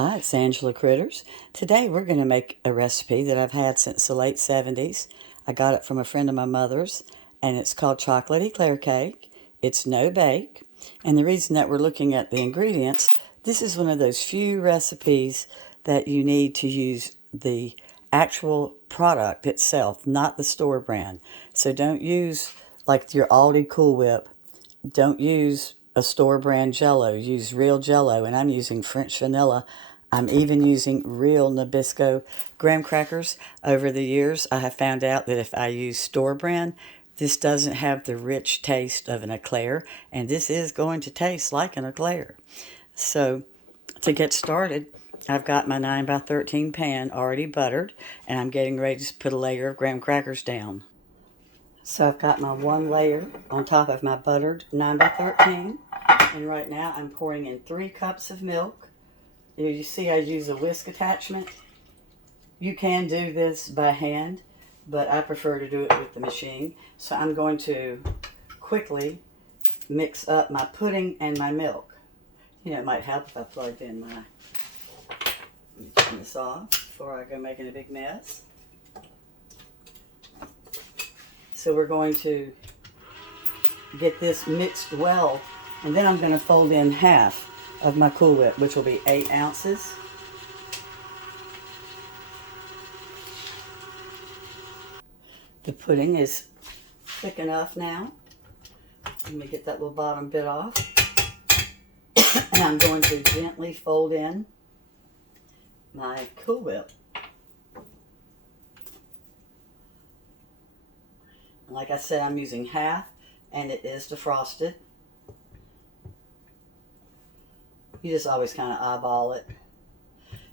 Hi, it's Angela Critters. Today we're going to make a recipe that I've had since the late 70s. I got it from a friend of my mother's, and it's called chocolate eclair cake. It's no bake, and the reason that we're looking at the ingredients, this is one of those few recipes that you need to use the actual product itself, not the store brand. So don't use like your Aldi Cool Whip. Don't use a store brand Jello. Use real Jello, and I'm using French vanilla. I'm even using real Nabisco graham crackers. Over the years, I have found out that if I use store brand, this doesn't have the rich taste of an eclair, and this is going to taste like an eclair. So to get started, I've got my 9 by 13 pan already buttered, and I'm getting ready to put a layer of graham crackers down. So I've got my one layer on top of my buttered 9 by 13, and right now I'm pouring in 3 cups of milk. You see I use a whisk attachment. You can do this by hand, but I prefer to do it with the machine. So I'm going to quickly mix up my pudding and my milk. You know, it might help if I plugged in my, let me turn this off before I go making a big mess. So we're going to get this mixed well, and then I'm going to fold in half of my Cool Whip, which will be 8 ounces. The pudding is thick enough now. Let me get that little bottom bit off. And I'm going to gently fold in my Cool Whip. Like I said, I'm using half, and it is defrosted. You just always kind of eyeball it.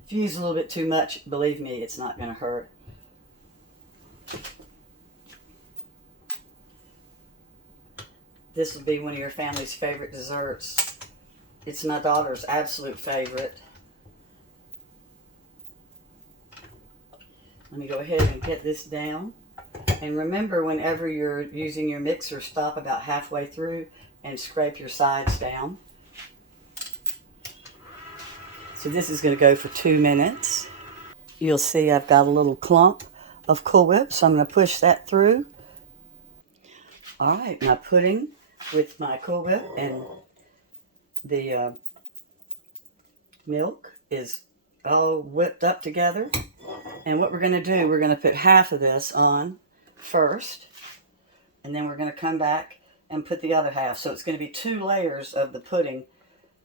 If you use a little bit too much, believe me, it's not going to hurt. This will be one of your family's favorite desserts. It's my daughter's absolute favorite. Let me go ahead and get this down. And remember, whenever you're using your mixer, stop about halfway through and scrape your sides down. So this is going to go for 2 minutes. You'll see I've got a little clump of Cool Whip, so I'm going to push that through. All right, my pudding with my Cool Whip and the milk is all whipped up together. And what we're going to do, we're going to put half of this on first, and then we're going to come back and put the other half. So it's going to be 2 layers of the pudding,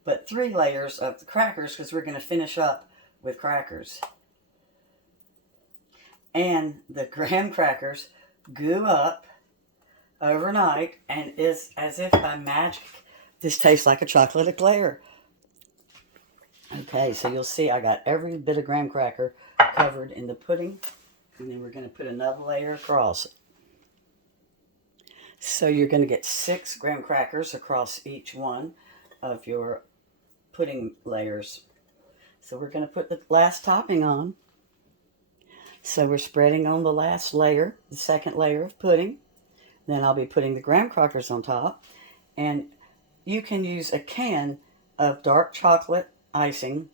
but 3 layers of the crackers, because we're going to finish up with crackers. And the graham crackers goo up overnight, and is as if by magic, this tastes like a chocolate eclair. Okay, so you'll see I got every bit of graham cracker covered in the pudding, and then we're going to put another layer across. So you're going to get 6 graham crackers across each one of your pudding layers. So we're going to put the last topping on. So we're spreading on the last layer, the second layer of pudding. Then I'll be putting the graham crackers on top. And you can use a can of dark chocolate icing,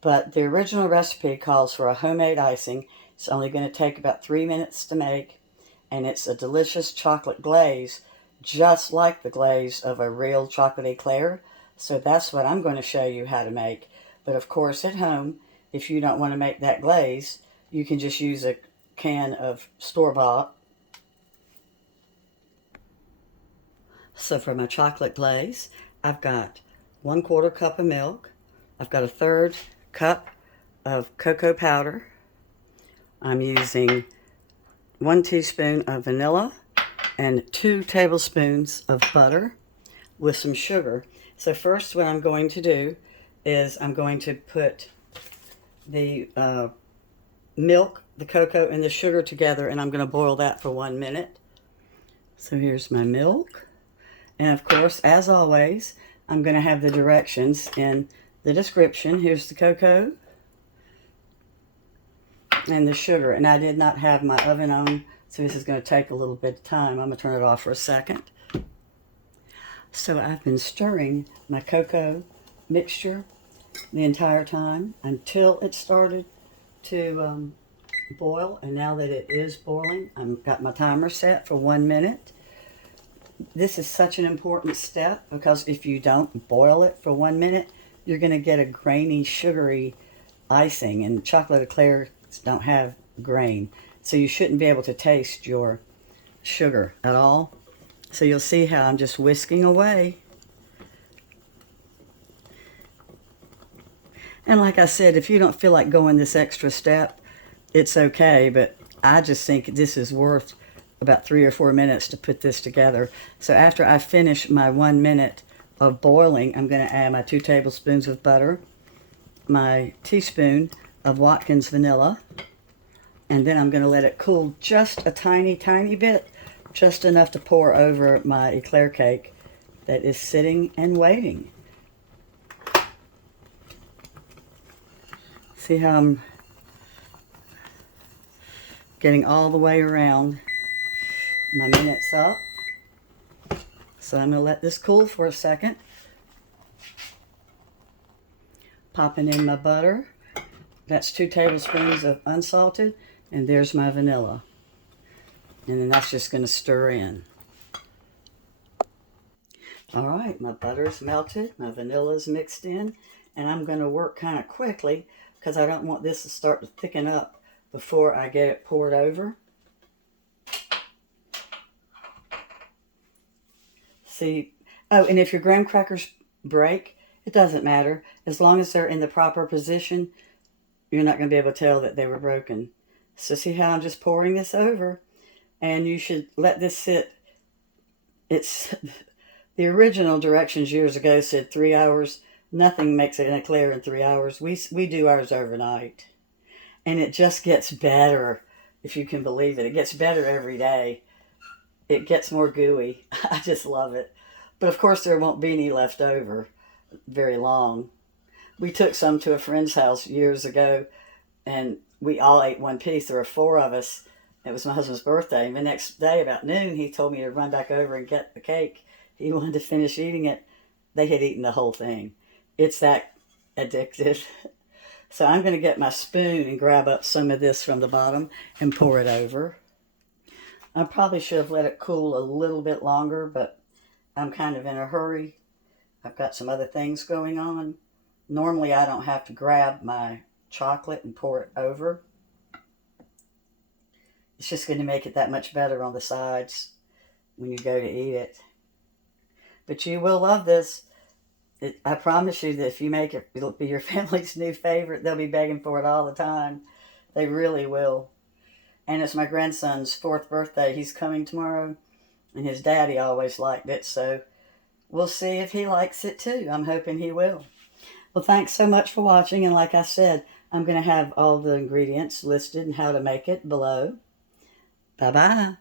but the original recipe calls for a homemade icing. It's only going to take about 3 minutes to make, and it's a delicious chocolate glaze, just like the glaze of a real chocolate eclair. So that's what I'm going to show you how to make. But of course, at home, if you don't want to make that glaze, you can just use a can of store-bought. So for my chocolate glaze, I've got 1/4 cup of milk. I've got a 1/3 cup of cocoa powder. I'm using 1 teaspoon of vanilla and 2 tablespoons of butter with some sugar. So first what I'm going to do is I'm going to put the milk, the cocoa, and the sugar together, and I'm going to boil that for 1 minute. So here's my milk. And of course, as always, I'm going to have the directions in the description. Here's the cocoa and the sugar. And I did not have my oven on, so this is going to take a little bit of time. I'm going to turn it off for a second. So I've been stirring my cocoa mixture the entire time until it started to boil. And now that it is boiling, I've got my timer set for 1 minute. This is such an important step because if you don't boil it for 1 minute, you're going to get a grainy, sugary icing, and chocolate eclairs don't have grain. So you shouldn't be able to taste your sugar at all. So you'll see how I'm just whisking away. And like I said, if you don't feel like going this extra step, it's okay, but I just think this is worth about 3 or 4 minutes to put this together. So after I finish my 1 minute of boiling, I'm going to add my 2 tablespoons of butter, my teaspoon of Watkins vanilla, and then I'm going to let it cool just a tiny, tiny bit, just enough to pour over my eclair cake that is sitting and waiting. See how I'm getting all the way around. My minute's up. So I'm going to let this cool for a second. Popping in my butter. That's 2 tablespoons of unsalted. And there's my vanilla. And then that's just going to stir in. All right, my butter's melted. My vanilla's mixed in. And I'm going to work kind of quickly because I don't want this to start to thicken up before I get it poured over. See, oh, and if your graham crackers break, it doesn't matter. As long as they're in the proper position, you're not going to be able to tell that they were broken. So see how I'm just pouring this over? And you should let this sit. It's the original directions years ago said 3 hours. Nothing makes an eclair in 3 hours. We do ours overnight. And it just gets better, if you can believe it. It gets better every day. It gets more gooey. I just love it. But of course there won't be any left over very long. We took some to a friend's house years ago, and we all ate one piece. There were 4 of us. It was my husband's birthday. And the next day about noon, he told me to run back over and get the cake. He wanted to finish eating it. They had eaten the whole thing. It's that addictive. So I'm going to get my spoon and grab up some of this from the bottom and pour it over. I probably should have let it cool a little bit longer, but I'm kind of in a hurry. I've got some other things going on. Normally I don't have to grab my chocolate and pour it over. It's just going to make it that much better on the sides when you go to eat it. But you will love this. I promise you that if you make it, it'll be your family's new favorite. They'll be begging for it all the time. They really will. And it's my grandson's 4th birthday. He's coming tomorrow. And his daddy always liked it. So we'll see if he likes it too. I'm hoping he will. Well, thanks so much for watching. And like I said, I'm going to have all the ingredients listed and how to make it below. Bye-bye.